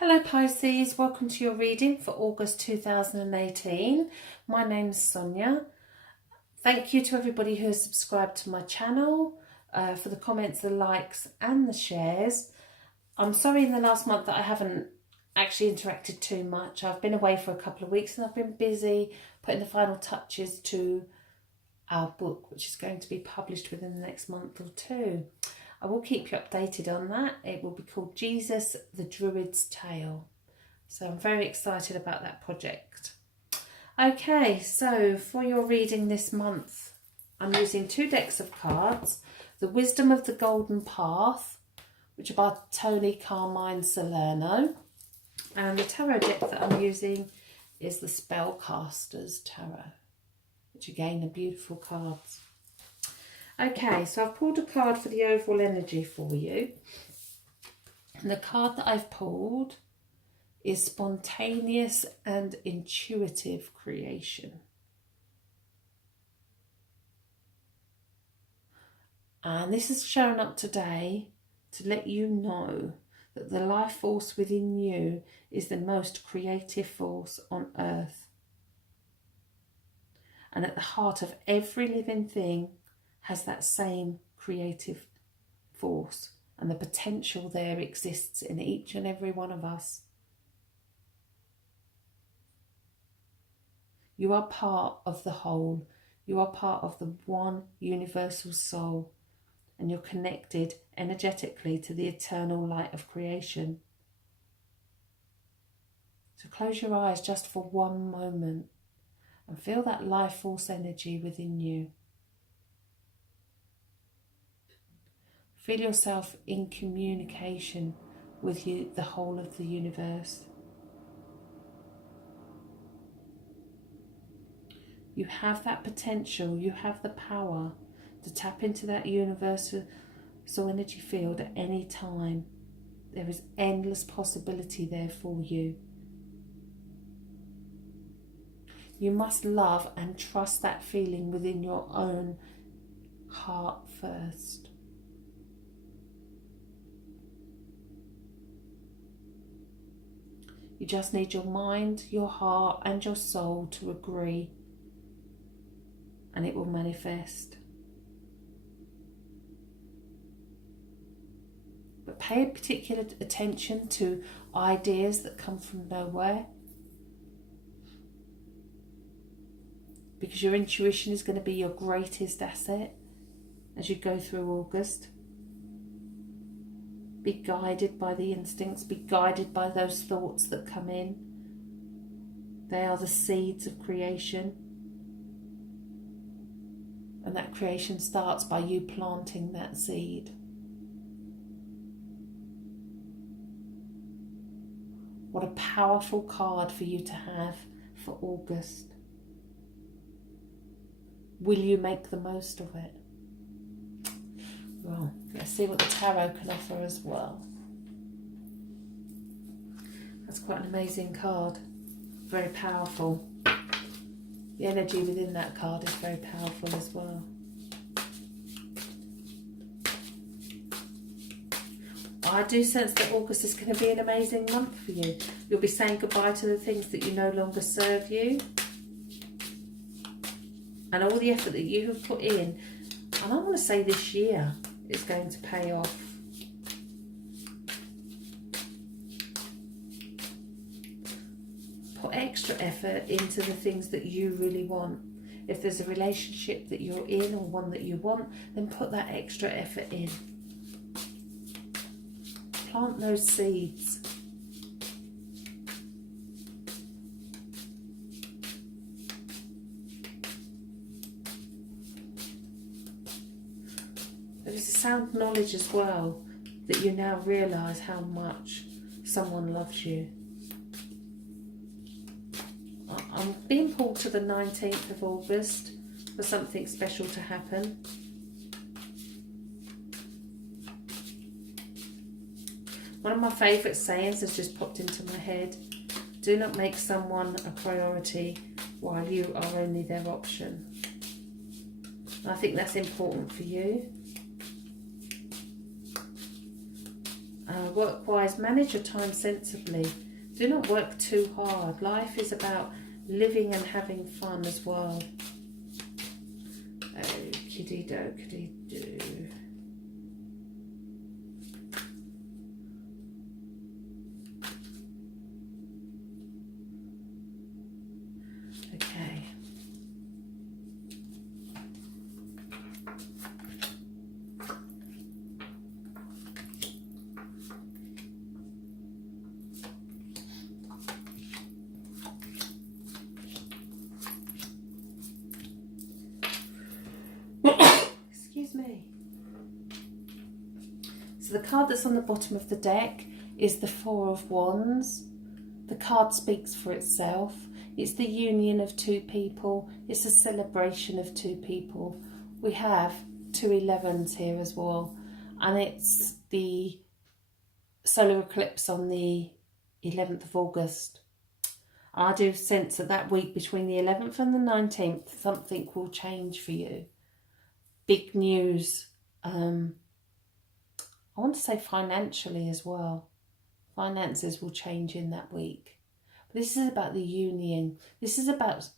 Hello Pisces, welcome to your reading for August 2018. My name's Sonia. Thank you to everybody who has subscribed to my channel, for the comments, the likes and the shares. I'm sorry in the last month that I haven't actually interacted too much. I've been away for a couple of weeks and I've been busy putting the final touches to our book, which is going to be published within the next month or two. I will keep you updated on that. It will be called Jesus, the Druid's Tale. So I'm very excited about that project. Okay, so for your reading this month, I'm using two decks of cards. The Wisdom of the Golden Path, which are by Toni, Carmine, Salerno. And the tarot deck that I'm using is the Spellcaster's Tarot, which again are beautiful cards. Okay, so I've pulled a card for the overall energy for you. And the card that I've pulled is Spontaneous and Intuitive Creation. And this is showing up today to let you know that the life force within you is the most creative force on earth. And at the heart of every living thing has that same creative force, and the potential there exists in each and every one of us. You are part of the whole. You are part of the one universal soul, and you're connected energetically to the eternal light of creation. So close your eyes just for one moment and feel that life force energy within you. Feel yourself in communication with you, the whole of the universe. You have that potential, you have the power to tap into that universal energy field at any time. There is endless possibility there for you. You must love and trust that feeling within your own heart first. You just need your mind, your heart and your soul to agree, and it will manifest. But pay particular attention to ideas that come from nowhere, because your intuition is going to be your greatest asset as you go through August. Be guided by the instincts, be guided by those thoughts that come in. They are the seeds of creation. And that creation starts by you planting that seed. What a powerful card for you to have for August. Will you make the most of it? Well, let's see what the tarot can offer as well. That's quite an amazing card. Very powerful. The energy within that card is very powerful as well. I do sense that August is going to be an amazing month for you. You'll be saying goodbye to the things that you no longer serve you. And all the effort that you have put in, and I want to say this year, is going to pay off. Put extra effort into the things that you really want. If there's a relationship that you're in or one that you want, then put that extra effort in. Plant those seeds. There is a sound knowledge as well that you now realise how much someone loves you. I'm being pulled to the 19th of August for something special to happen. One of my favourite sayings has just popped into my head. Do not make someone a priority while you are only their option. And I think that's important for you. Work-wise, manage your time sensibly. Do not work too hard. Life is about living and having fun as well. Okey dokey do. Okay. Excuse me. So the card that's on the bottom of the deck is the Four of Wands. The card speaks for itself. It's the union of two people. It's a celebration of two people. We have two 11s here as well. And it's the solar eclipse on the 11th of August. I do sense that that week between the 11th and the 19th, something will change for you. Big news. I want to say financially as well. Finances will change in that week. But this is about the union. This is about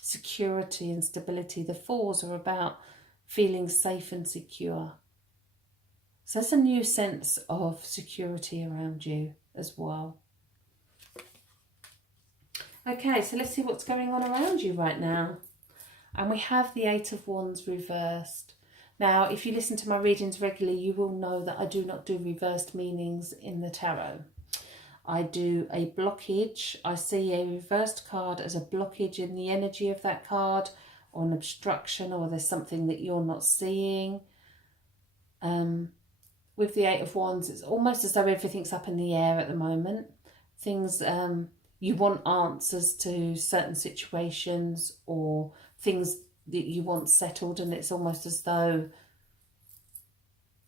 security and stability. The fours are about feeling safe and secure. So there's a new sense of security around you as well. Okay, so let's see what's going on around you right now. And we have the Eight of Wands reversed. Now, if you listen to my readings regularly, you will know that I do not do reversed meanings in the tarot. I do a blockage. I see a reversed card as a blockage in the energy of that card, or an obstruction, or there's something that you're not seeing. With the Eight of Wands, it's almost as though everything's up in the air at the moment. Things, you want answers to certain situations or things that you want settled, and it's almost as though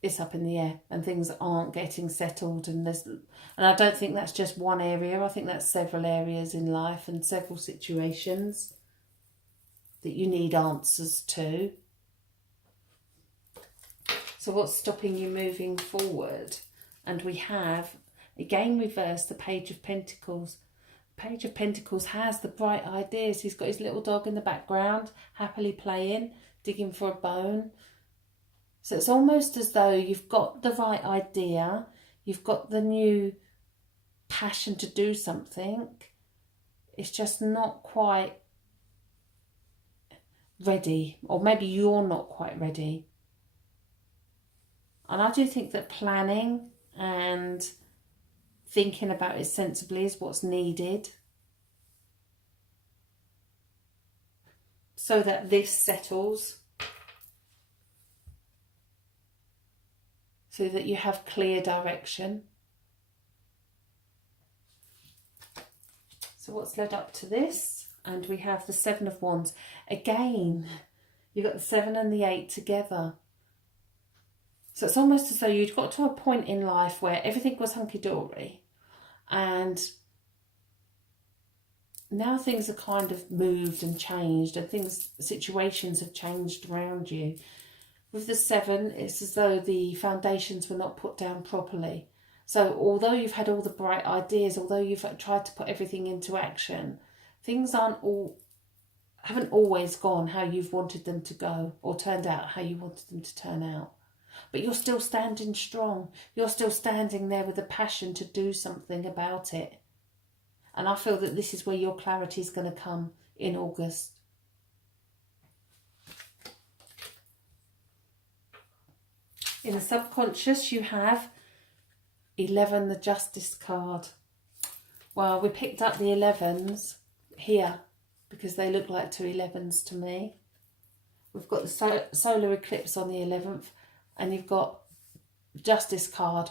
it's up in the air and things aren't getting settled. And I don't think that's just one area. I think that's several areas in life and several situations that you need answers to. So what's stopping you moving forward? And we have, again, reversed the Page of Pentacles. Page of Pentacles has the bright ideas. He's got his little dog in the background, happily playing, digging for a bone. So it's almost as though you've got the right idea, you've got the new passion to do something. It's just not quite ready, or maybe you're not quite ready. And I do think that planning and thinking about it sensibly is what's needed, so that this settles, so that you have clear direction. So what's led up to this? And we have the Seven of Wands. Again, you've got the 7 and the 8 together. So it's almost as though you'd got to a point in life where everything was hunky-dory, and now things are kind of moved and changed, and situations have changed around you. With the 7, it's as though the foundations were not put down properly. So although you've had all the bright ideas, although you've tried to put everything into action, things haven't always gone how you've wanted them to go, or turned out how you wanted them to turn out. But you're still standing strong. You're still standing there with a passion to do something about it. And I feel that this is where your clarity is going to come in August. In the subconscious, you have 11, the Justice card. Well, we picked up the 11s here because they look like two 11s to me. We've got the solar eclipse on the 11th. And you've got Justice card,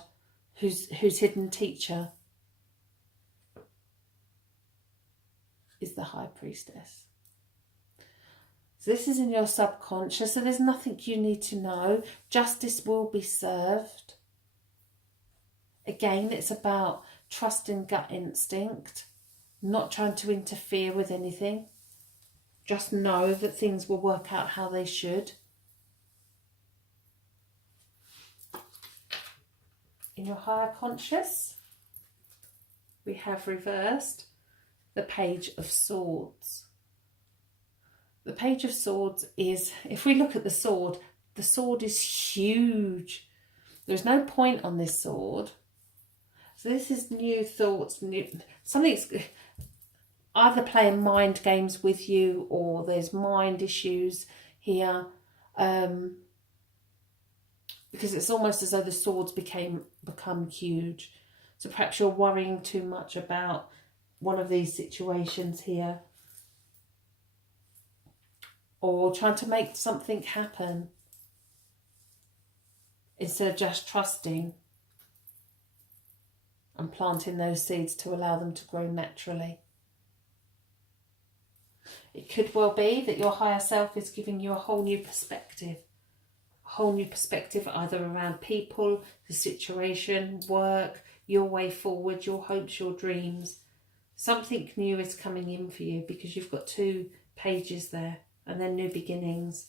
whose hidden teacher is the High Priestess. So this is in your subconscious, so there's nothing you need to know. Justice will be served. Again, it's about trusting gut instinct, not trying to interfere with anything. Just know that things will work out how they should. in your higher conscious, we have reversed the Page of Swords. The Page of Swords is, if we look at the sword is huge. There's no point on this sword. So this is new thoughts, something's either playing mind games with you, or there's mind issues here. Because it's almost as though the swords become huge. So perhaps you're worrying too much about one of these situations here, or trying to make something happen instead of just trusting and planting those seeds to allow them to grow naturally. It could well be that your higher self is giving you a whole new perspective. A whole new perspective either around people, the situation, work, your way forward, your hopes, your dreams. Something new is coming in for you because you've got 2 pages there and then new beginnings.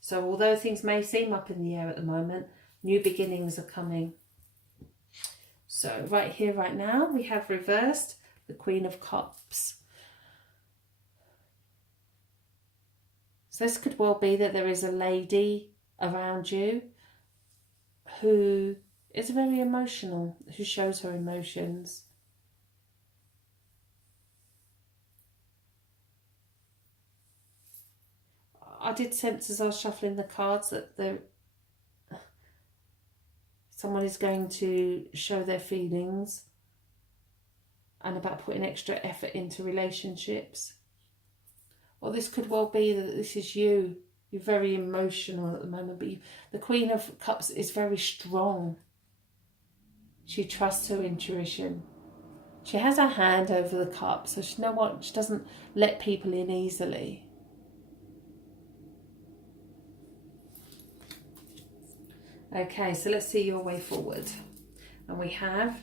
So although things may seem up in the air at the moment, new beginnings are coming. So right here, right now, we have reversed the Queen of Cups. So this could well be that there is a lady around you who is very emotional, who shows her emotions. I did sense as I was shuffling the cards that someone is going to show their feelings and about putting extra effort into relationships. Or this could well be that this is you. You're very emotional at the moment, but the Queen of Cups is very strong. She trusts her intuition. She has her hand over the cup, so she doesn't let people in easily. Okay, so let's see your way forward. And we have,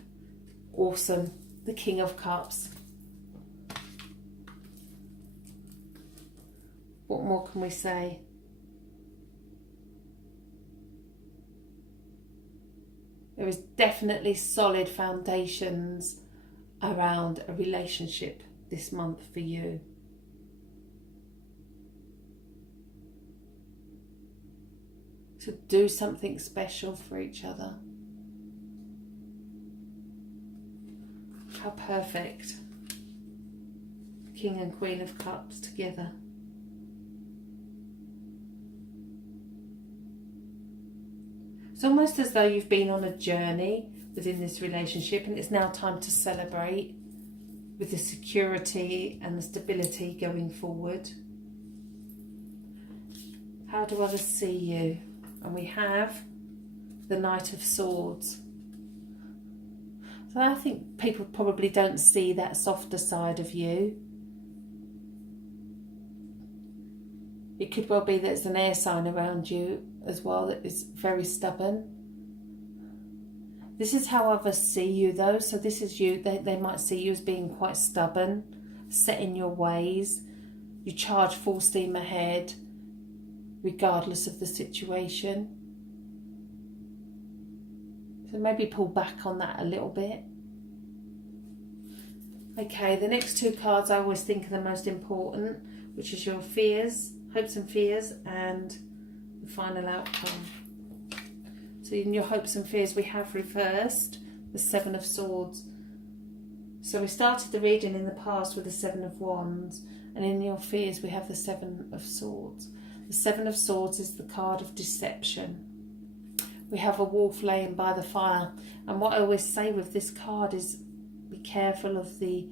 awesome, the King of Cups. What more can we say? There is definitely solid foundations around a relationship this month for you. To do something special for each other. How perfect. King and Queen of Cups together. It's almost as though you've been on a journey within this relationship and it's now time to celebrate with the security and the stability going forward. How do others see you? And we have the Knight of Swords. So I think people probably don't see that softer side of you. It could well be there's an air sign around you as well that is very stubborn. This is how others see you though. So this is you. They might see you as being quite stubborn, set in your ways. You charge full steam ahead regardless of the situation. So maybe pull back on that a little bit. Okay, the next 2 cards I always think are the most important, which is your fears, hopes and fears, and the final outcome. So in your hopes and fears we have reversed the 7 of Swords. So we started the reading in the past with the 7 of Wands, and in your fears we have the 7 of Swords. The 7 of Swords is the card of deception. We have a wolf laying by the fire, and what I always say with this card is be careful of the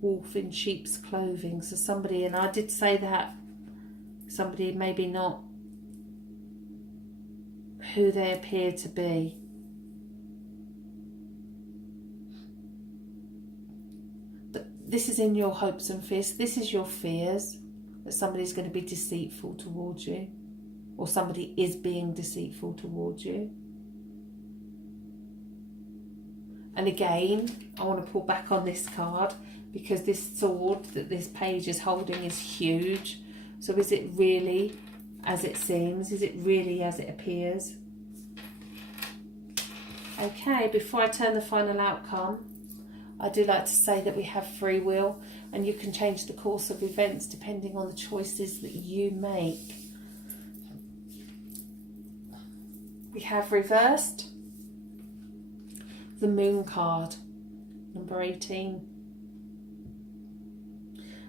wolf in sheep's clothing. So somebody, and I did say that, somebody maybe not who they appear to be. But this is in your hopes and fears. This is your fears that somebody's going to be deceitful towards you, or somebody is being deceitful towards you. And again, I want to pull back on this card because this sword that this page is holding is huge. So is it really as it seems? Is it really as it appears? Okay, before I turn the final outcome, I do like to say that we have free will and you can change the course of events depending on the choices that you make. We have reversed the Moon card, number 18.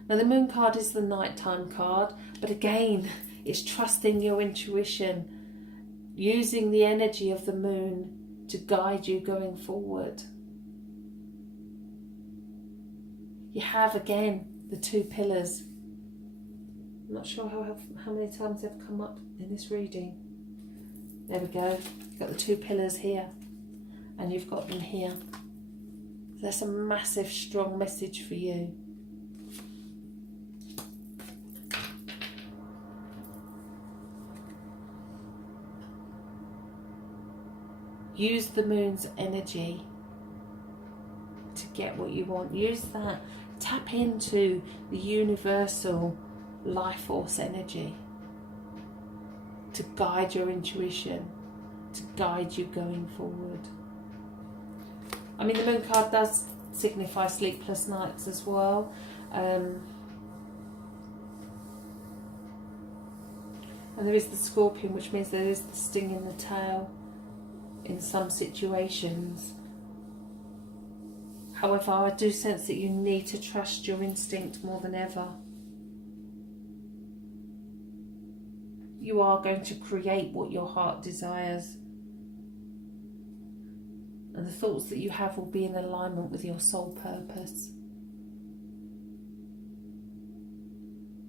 Now the Moon card is the nighttime card, but again, it's trusting your intuition, using the energy of the moon to guide you going forward. You have again the 2 pillars. I'm not sure how many times they've come up in this reading. There we go. You've got the 2 pillars here and you've got them here. That's a massive, strong message for you. Use the moon's energy to get what you want. Use that. Tap into the universal life force energy to guide your intuition, to guide you going forward. I mean, the Moon card does signify sleepless nights as well. And there is the Scorpion, which means there is the sting in the tail in some situations. However, I do sense that you need to trust your instinct more than ever. You are going to create what your heart desires. And the thoughts that you have will be in alignment with your soul purpose.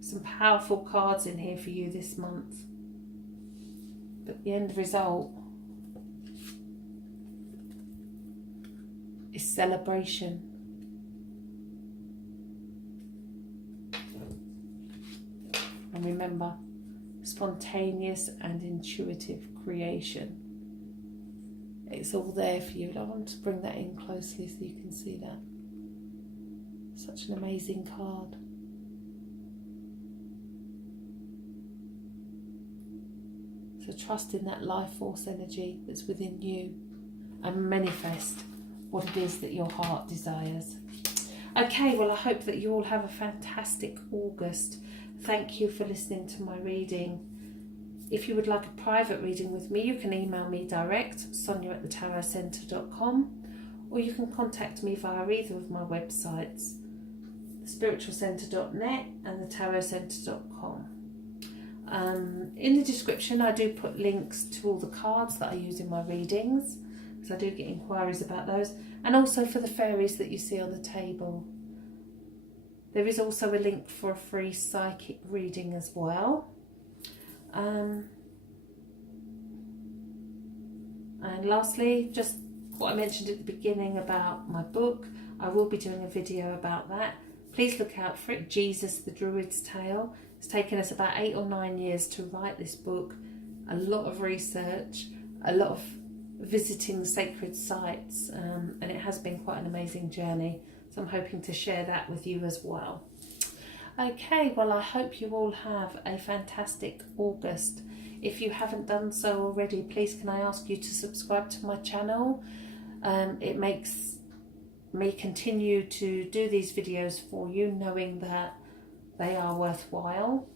Some powerful cards in here for you this month. But the end result is celebration. And remember, spontaneous and intuitive creation. It's all there for you. I want to bring that in closely so you can see that. Such an amazing card. So trust in that life force energy that's within you and manifest what it is that your heart desires. Okay, well, I hope that you all have a fantastic August. Thank you for listening to my reading. If you would like a private reading with me, you can email me direct, sonia@thetarotcentre.com, or you can contact me via either of my websites, thespiritualcentre.net and thetarotcentre.com. In the description, I do put links to all the cards that I use in my readings, because I do get inquiries about those, and also for the fairies that you see on the table. There is also a link for a free psychic reading as well. And lastly, just what I mentioned at the beginning about my book, I will be doing a video about that. Please look out for it, Jesus the Druid's Tale. It's taken us about 8 or 9 years to write this book, a lot of research, a lot of visiting sacred sites, and it has been quite an amazing journey. So I'm hoping to share that with you as well. Okay, well, I hope you all have a fantastic August. If you haven't done so already, please can I ask you to subscribe to my channel. It makes me continue to do these videos for you, knowing that they are worthwhile.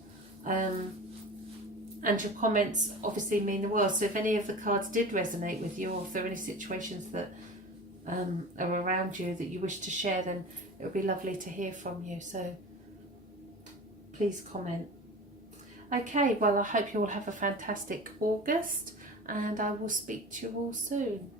And your comments obviously mean the world. So if any of the cards did resonate with you, or if there are any situations that are around you that you wish to share, then it would be lovely to hear from you. So please comment. Okay, well, I hope you all have a fantastic August, and I will speak to you all soon.